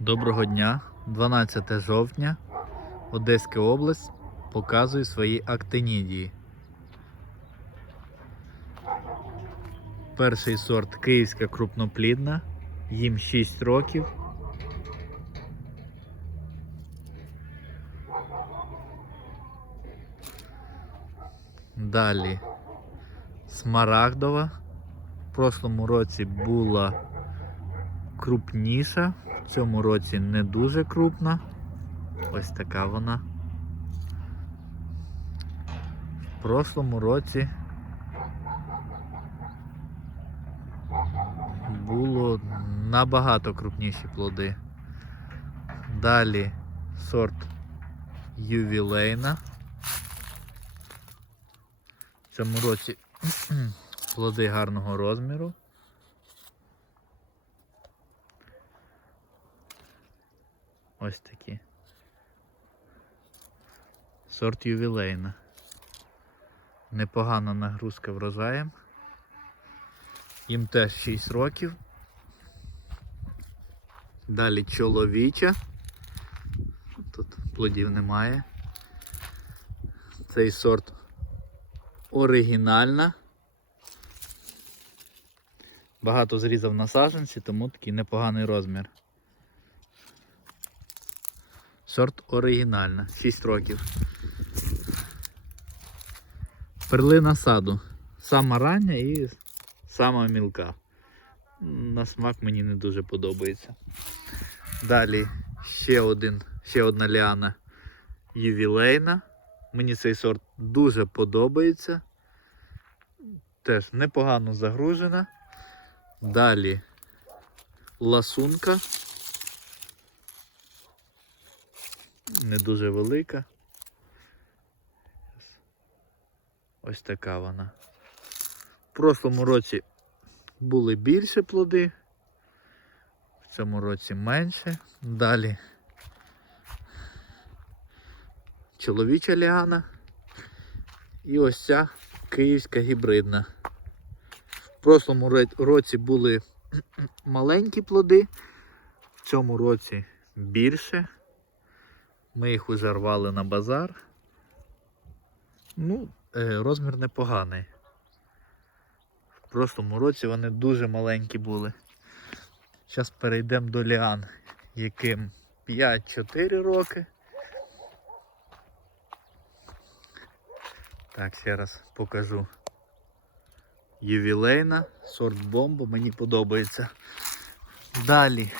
Доброго дня, 12 жовтня, Одеська область показує свої актинідії. Перший сорт київська крупноплідна, їм 6 років. Далі смарагдова. В прошлому році була крупніша, в цьому році не дуже крупна. Ось така вона. В прошлому році було набагато крупніші плоди. Далі сорт ювілейна. В цьому році плоди гарного розміру. Ось такі. Сорт ювілейна. Непогана нагрузка врожаєм. Їм теж 6 років. Далі чоловіча. Тут плодів немає. Цей сорт оригінальна. Багато зрізав на саджанці, тому такий непоганий розмір. Сорт оригінальна, 6 років. Перлина саду. Сама рання і сама мілка. На смак мені не дуже подобається. Далі ще один, ще одна ліана ювілейна. Мені цей сорт дуже подобається. Теж непогано загружена. Далі ласунка. Не дуже велика. Ось така вона. В прошлому році були більше плоди, в цьому році менше. Далі чоловіча ліана. І ось ця київська гібридна. В прошлому році були маленькі плоди, в цьому році більше. Ми їх уже рвали на базар. Ну, е, розмір непоганий. В прошлому році вони дуже маленькі були. Зараз перейдемо до ліан, яким 5-4 роки. Так, ще раз покажу. Ювілейна, сорт бомба, мені подобається. Далі.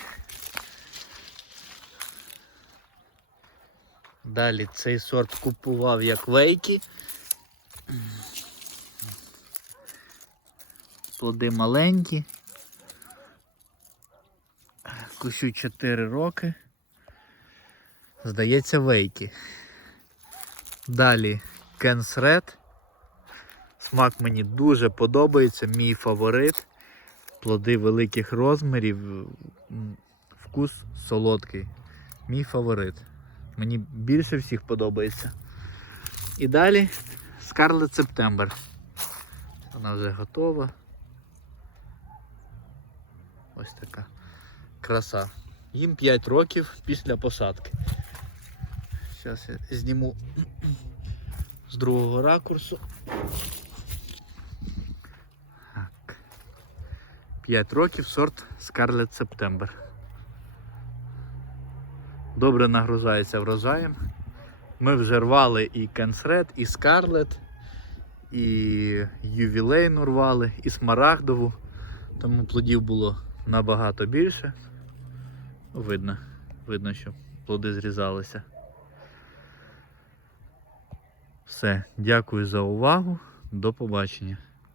Далі цей сорт купував як вейки. Плоди маленькі. Кущу 4 роки. Здається, вейки. Далі Кенсред. Смак мені дуже подобається, мій фаворит. Плоди великих розмірів. Вкус солодкий. Мій фаворит. Мені більше всіх подобається. І далі Scarlet September. Вона вже готова. Ось така краса. Їм 5 років після посадки. Зараз я зніму з другого ракурсу. Так. 5 років сорт Scarlet September. Добре нагружається врожаєм. Ми вже рвали і Кенсред, і Скарлет, і ювілейну рвали, і смарагдову. Тому плодів було набагато більше. Видно, видно, що плоди зрізалися. Все, дякую за увагу. До побачення.